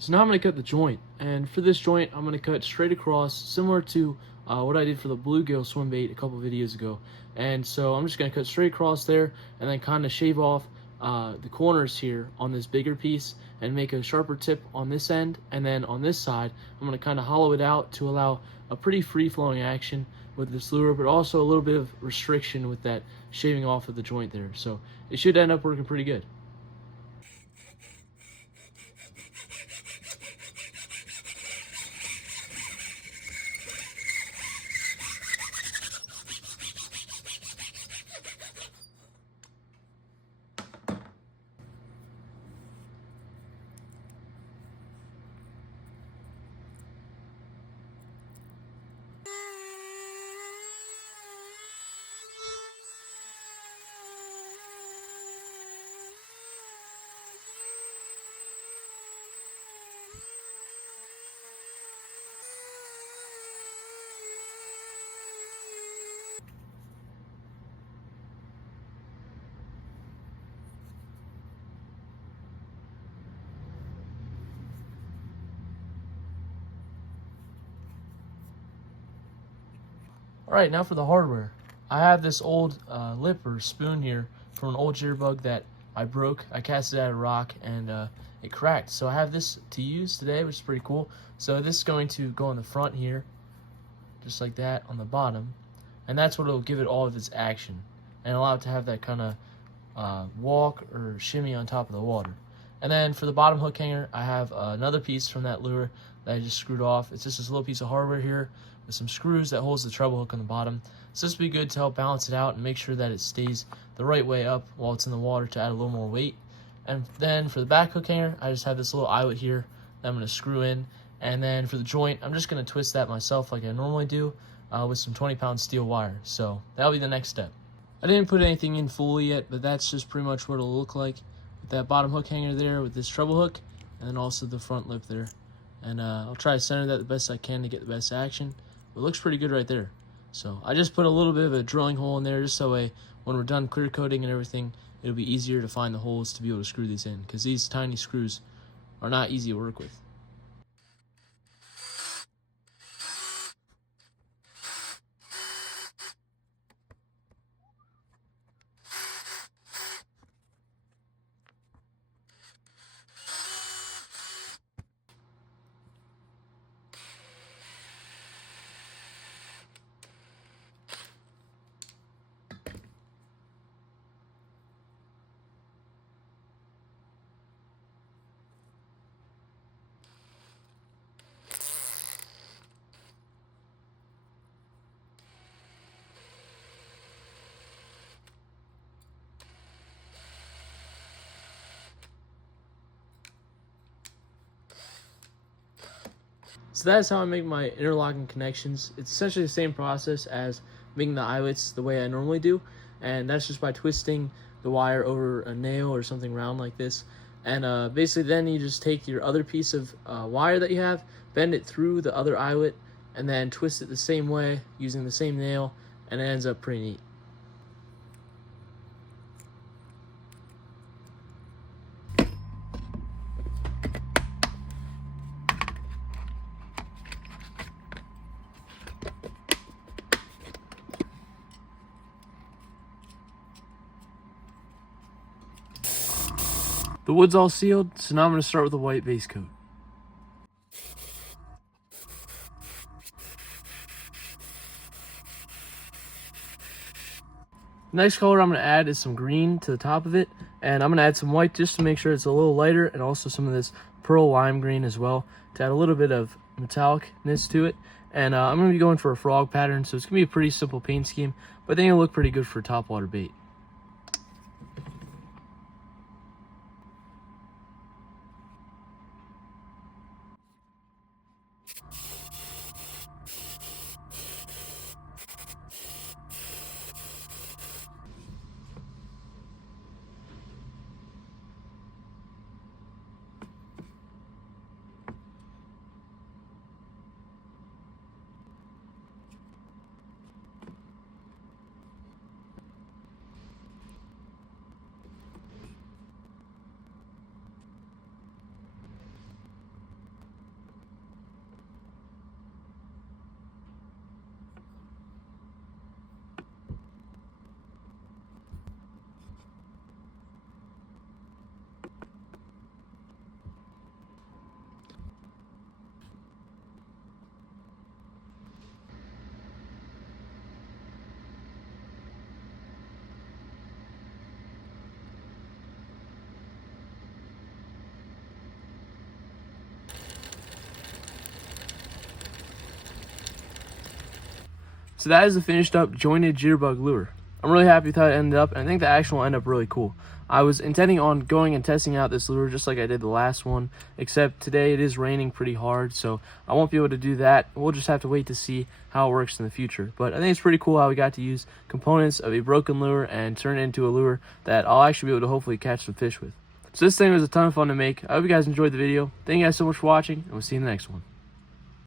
So now I'm going to cut the joint, and for this joint I'm going to cut straight across, similar to what I did for the bluegill swim bait a couple videos ago. And so I'm just going to cut straight across there and then kind of shave off the corners here on this bigger piece and make a sharper tip on this end, and then on this side I'm going to kind of hollow it out to allow a pretty free-flowing action with this lure, but also a little bit of restriction with that shaving off of the joint there. So it should end up working pretty good. Alright, now for the hardware. I have this old lip or spoon here from an old jitterbug that I broke. I cast it out of rock and it cracked. So I have this to use today, which is pretty cool. So this is going to go on the front here, just like that, on the bottom. And that's what will give it all of its action and allow it to have that kind of walk or shimmy on top of the water. And then for the bottom hook hanger, I have another piece from that lure that I just screwed off. It's just this little piece of hardware here with some screws that holds the treble hook on the bottom. So this would be good to help balance it out and make sure that it stays the right way up while it's in the water to add a little more weight. And then for the back hook hanger, I just have this little eyelet here that I'm going to screw in. And then for the joint, I'm just going to twist that myself like I normally do with some 20-pound steel wire. So that'll be the next step. I didn't put anything in fully yet, but that's just pretty much what it'll look like. With that bottom hook hanger there with this treble hook, and then also the front lip there. And I'll try to center that the best I can to get the best action. But it looks pretty good right there. So I just put a little bit of a drilling hole in there just so when we're done clear coating and everything, it'll be easier to find the holes to be able to screw these in, because these tiny screws are not easy to work with. So that's how I make my interlocking connections. It's essentially the same process as making the eyelets the way I normally do, and that's just by twisting the wire over a nail or something round like this. And basically then you just take your other piece of wire that you have, bend it through the other eyelet, and then twist it the same way using the same nail, and it ends up pretty neat. The wood's all sealed, so now I'm going to start with a white base coat. The next color I'm going to add is some green to the top of it, and I'm going to add some white just to make sure it's a little lighter, and also some of this pearl lime green as well to add a little bit of metallicness to it. And I'm going to be going for a frog pattern, so it's going to be a pretty simple paint scheme, but I think it'll look pretty good for topwater bait. So that is the finished up jointed jitterbug lure. I'm really happy with how it ended up, and I think the action will end up really cool. I was intending on going and testing out this lure just like I did the last one, except today it is raining pretty hard, so I won't be able to do that. We'll just have to wait to see how it works in the future. But I think it's pretty cool how we got to use components of a broken lure and turn it into a lure that I'll actually be able to hopefully catch some fish with. So this thing was a ton of fun to make. I hope you guys enjoyed the video. Thank you guys so much for watching, and we'll see you in the next one.